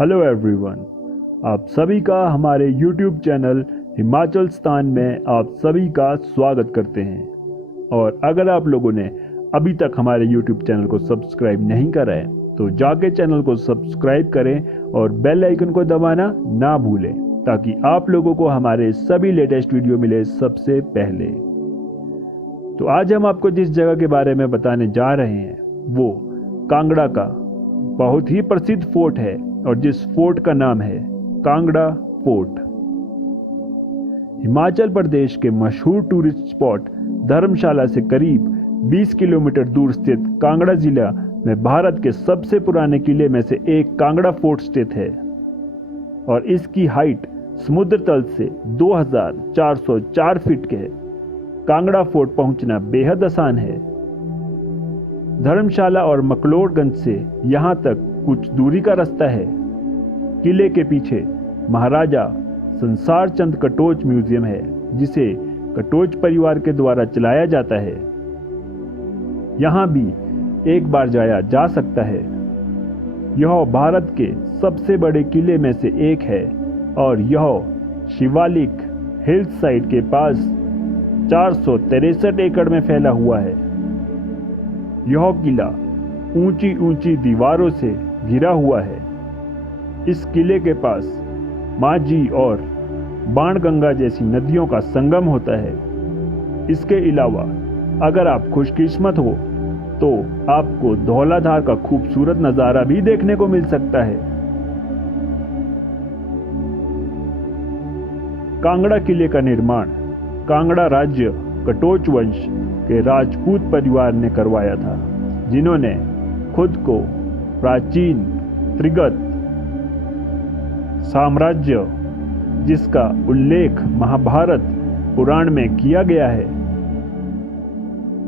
Hello everyone, आप सभी का हमारे यूट्यूब चैनल हिमाचल स्थान में आप सभी का स्वागत करते हैं। और अगर आप लोगों ने अभी तक हमारे यूट्यूब चैनल को सब्सक्राइब नहीं करा है तो जाके चैनल को सब्सक्राइब करें और बेल आइकन को दबाना ना भूलें ताकि आप लोगों को हमारे सभी लेटेस्ट वीडियो मिले सबसे पहले। तो आज हम आपको जिस जगह के बारे में बताने जा रहे हैं वो कांगड़ा का बहुत ही प्रसिद्ध फोर्ट है और जिस फोर्ट का नाम है कांगड़ा फोर्ट। हिमाचल प्रदेश के मशहूर टूरिस्ट स्पॉट धर्मशाला से करीब 20 किलोमीटर दूर स्थित कांगड़ा जिला में भारत के सबसे पुराने किले में से एक कांगड़ा फोर्ट स्थित है और इसकी हाइट समुद्र तल से 2404 फीट के है। कांगड़ा फोर्ट पहुंचना बेहद आसान है। धर्मशाला और मकलोडगंज से यहां तक कुछ दूरी का रास्ता है। किले के पीछे महाराजा संसार चंद कटोच म्यूजियम है जिसे कटोच परिवार के द्वारा चलाया जाता है। यहां भी एक बार जाया जा सकता है। यह भारत के सबसे बड़े किले में से एक है और यह शिवालिक हिल्स साइड के पास 463 एकड़ में फैला हुआ है। यह किला ऊंची ऊंची दीवारों से घिरा हुआ है। इस किले के पास माझी और बाणगंगा जैसी नदियों का संगम होता है। इसके अलावा अगर आप खुशकिस्मत हो तो आपको धौलाधार का खूबसूरत नज़ारा भी देखने को मिल सकता है। कांगड़ा किले का निर्माण कांगड़ा राज्य कटोच वंश के राजपूत परिवार ने करवाया था, जिन्होंने खुद को प्राचीन त्रिगत साम्राज्य, जिसका उल्लेख महाभारत पुराण में किया गया है,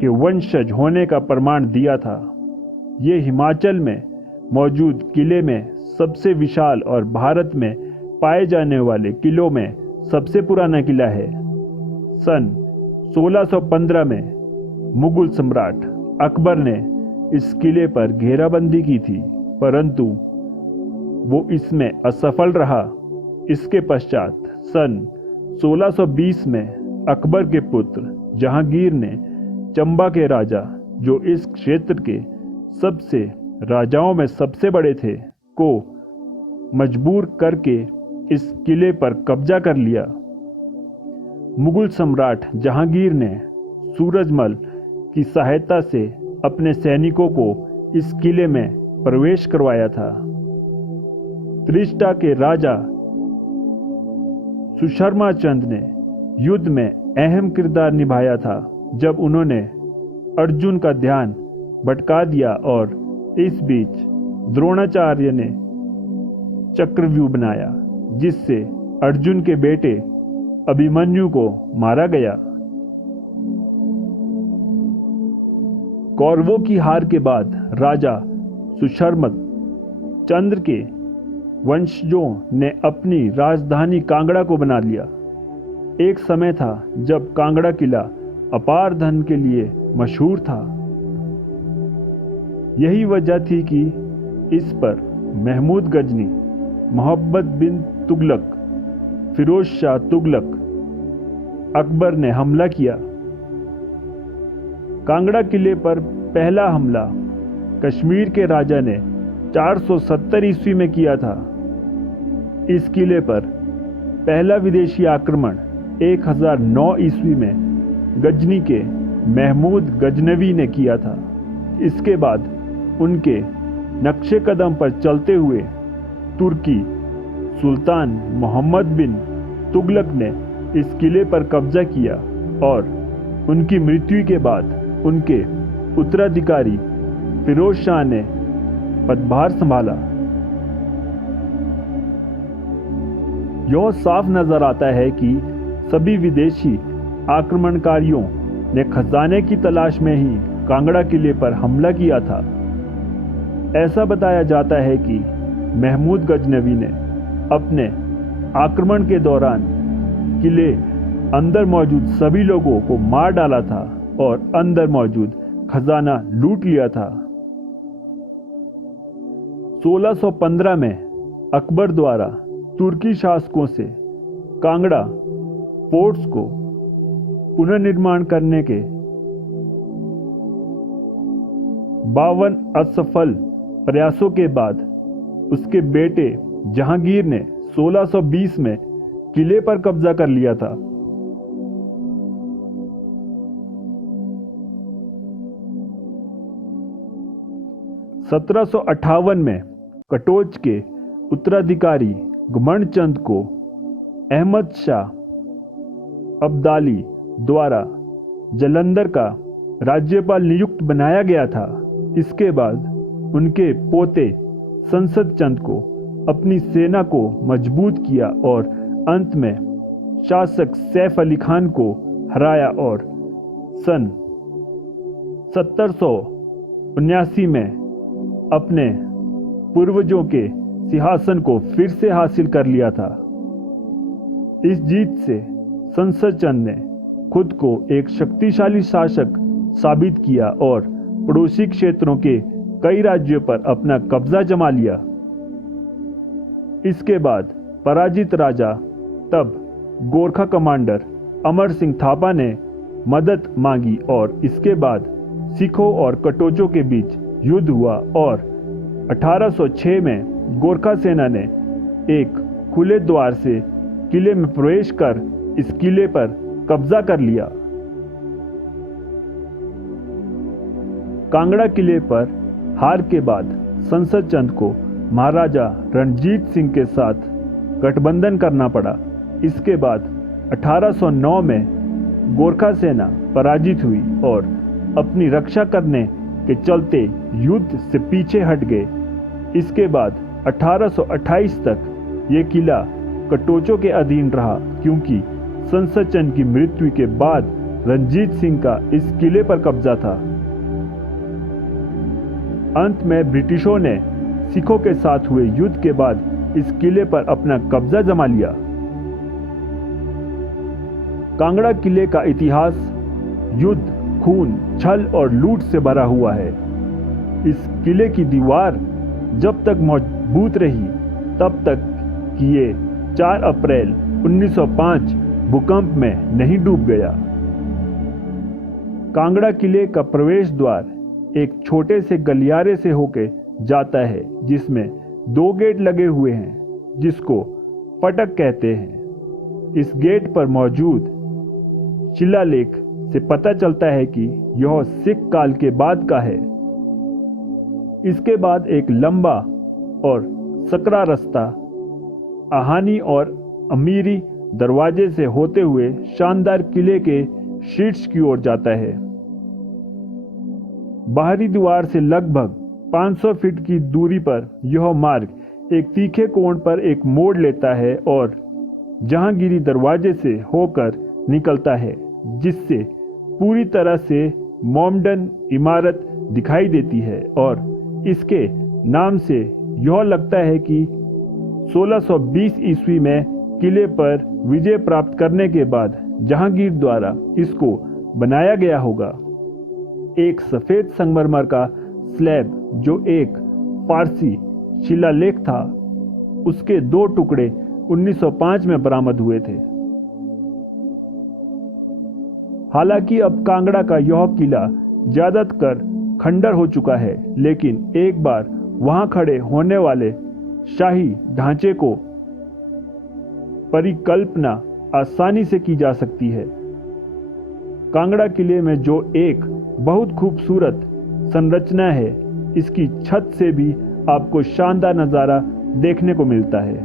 के वंशज होने का प्रमाण दिया था। ये हिमाचल में मौजूद किले में सबसे विशाल और भारत में पाए जाने वाले किलों में सबसे पुराना किला है। सन 1615 में मुगल सम्राट अकबर ने इस किले पर घेराबंदी की थी, परंतु वो इसमें असफल रहा। इसके पश्चात सन 1620 में अकबर के पुत्र जहांगीर ने चंबा के राजा, जो इस क्षेत्र के सबसे राजाओं में सबसे बड़े थे, को मजबूर करके इस किले पर कब्जा कर लिया। मुगल सम्राट जहांगीर ने सूरजमल की सहायता से अपने सैनिकों को इस किले में प्रवेश करवाया था। त्रिष्टा के राजा सुशर्मा चंद ने युद्ध में अहम किरदार निभाया था जब उन्होंने अर्जुन का ध्यान भटका दिया और इस बीच द्रोणाचार्य ने चक्रव्यूह बनाया जिससे अर्जुन के बेटे अभिमन्यु को मारा गया। कौरवों की हार के बाद राजा सुशर्मा चंद्र के वंशजों ने अपनी राजधानी कांगड़ा को बना लिया। एक समय था जब कांगड़ा किला अपार धन के लिए मशहूर था। यही वजह थी कि इस पर महमूद गजनी, मोहम्मद बिन तुगलक, फिरोज शाह तुगलक, अकबर ने हमला किया। कांगड़ा किले पर पहला हमला कश्मीर के राजा ने 470 ईस्वी में किया था। इस किले पर पहला विदेशी आक्रमण 1009 ईस्वी में गजनी के महमूद गजनवी ने किया था। इसके बाद उनके नक्शे कदम पर चलते हुए तुर्की सुल्तान मोहम्मद बिन तुगलक ने इस किले पर कब्जा किया और उनकी मृत्यु के बाद उनके उत्तराधिकारी फिरोज शाह ने पदभार संभाला। यह साफ नजर आता है कि सभी विदेशी आक्रमणकारियों ने खजाने की तलाश में ही कांगड़ा किले पर हमला किया था। ऐसा बताया जाता है कि महमूद गजनवी ने अपने आक्रमण के दौरान किले अंदर मौजूद सभी लोगों को मार डाला था और अंदर मौजूद खजाना लूट लिया था। 1615 में अकबर द्वारा तुर्की शासकों से कांगड़ा फोर्ट्स को पुनर्निर्माण करने के 52 असफल प्रयासों के बाद उसके बेटे जहांगीर ने 1620 में किले पर कब्जा कर लिया था। सत्रह में कटोच के उत्तराधिकारी घुमंड चंद को अहमद शाह अब्दाली द्वारा जालंधर का राज्यपाल नियुक्त बनाया गया था। इसके बाद उनके पोते संसद चंद को अपनी सेना को मजबूत किया और अंत में शासक सैफ अली खान को हराया और सन 1779 में अपने पूर्वजों के सिंहासन को फिर से हासिल कर लिया था। इस जीत से संसद चंद ने खुद को एक शक्तिशाली शासक साबित किया और पड़ोसी क्षेत्रों के कई राज्यों पर अपना कब्जा जमा लिया। इसके बाद पराजित राजा तब गोरखा कमांडर अमर सिंह थापा ने मदद मांगी और इसके बाद सिखों और कटोचों के बीच युद्ध हुआ और 1806 में गोरखा सेना ने एक खुले द्वार से किले में प्रवेश कर इस किले पर कब्जा कर लिया। कांगड़ा किले पर हार के बाद संसद चंद को महाराजा रणजीत सिंह के साथ गठबंधन करना पड़ा। इसके बाद 1809 में गोरखा सेना पराजित हुई और अपनी रक्षा करने के चलते युद्ध से पीछे हट गए। इसके बाद 1828 तक ये किला कटोचों के अधीन रहा क्योंकि संसद चंद की मृत्यु के बाद रणजीत सिंह का इस किले पर कब्जा था। अंत में ब्रिटिशों ने सिखों के साथ हुए युद्ध के बाद इस किले पर अपना कब्जा जमा लिया। कांगड़ा किले का इतिहास युद्ध, खून, छल और लूट से भरा हुआ है। इस किले की दीवार जब तक मजबूत रही तब तक कि ये 4 अप्रैल 1905 भूकंप में नहीं डूब गया। कांगड़ा किले का प्रवेश द्वार एक छोटे से गलियारे से होकर जाता है जिसमें 2 गेट लगे हुए हैं जिसको फटक कहते हैं। इस गेट पर मौजूद शिलालेख से पता चलता है कि यह सिख काल के बाद का है। इसके बाद एक लंबा और सकरा रास्ता आहानी और अमीरी दरवाजे से होते हुए शानदार किले के शीर्ष की ओर जाता है। बाहरी द्वार से लगभग 500 फीट की दूरी पर यह मार्ग एक तीखे कोण पर एक मोड़ लेता है और जहांगीरी दरवाजे से होकर निकलता है जिससे पूरी तरह से मॉडर्न इमारत दिखाई देती है और इसके नाम से यह लगता है कि 1620 ईस्वी में किले पर विजय प्राप्त करने के बाद जहांगीर द्वारा इसको बनाया गया होगा। एक सफेद संगमरमर का स्लैब जो एक फारसी शिलालेख था, उसके 2 टुकड़े 1905 में बरामद हुए थे। हालांकि अब कांगड़ा का यह किला ज्यादातर खंडर हो चुका है, लेकिन एक बार वहां खड़े होने वाले शाही ढांचे को परिकल्पना आसानी से की जा सकती है। कांगड़ा किले में जो एक बहुत खूबसूरत संरचना है, इसकी छत से भी आपको शानदार नजारा देखने को मिलता है।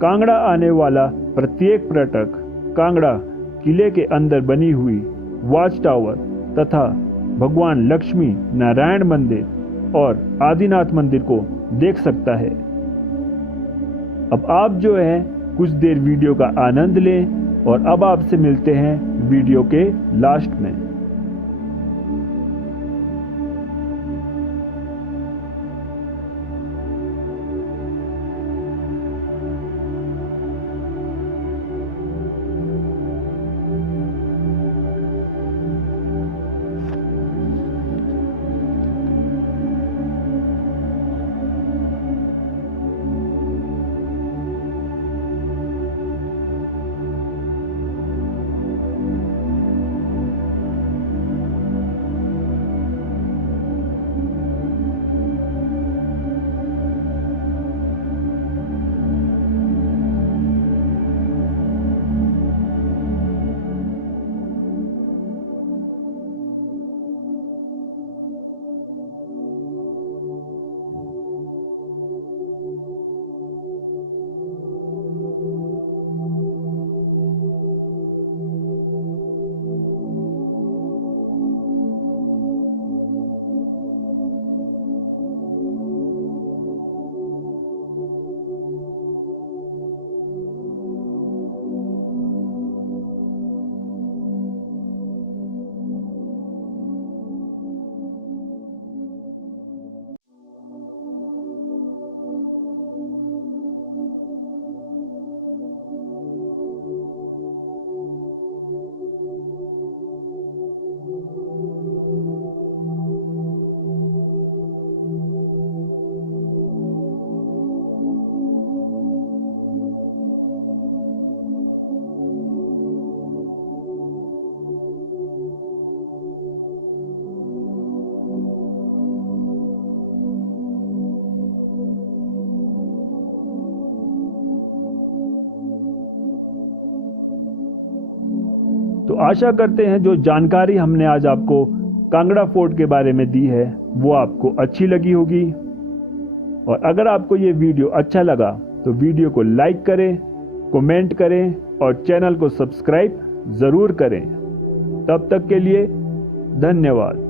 कांगड़ा आने वाला प्रत्येक पर्यटक कांगड़ा किले के अंदर बनी हुई वॉच टावर तथा भगवान लक्ष्मी नारायण मंदिर और आदिनाथ मंदिर को देख सकता है। अब आप जो है कुछ देर वीडियो का आनंद लें और अब आपसे मिलते हैं वीडियो के लास्ट में। तो आशा करते हैं जो जानकारी हमने आज आपको कांगड़ा फोर्ट के बारे में दी है वो आपको अच्छी लगी होगी। और अगर आपको ये वीडियो अच्छा लगा तो वीडियो को लाइक करें, कमेंट करें और चैनल को सब्सक्राइब ज़रूर करें। तब तक के लिए धन्यवाद।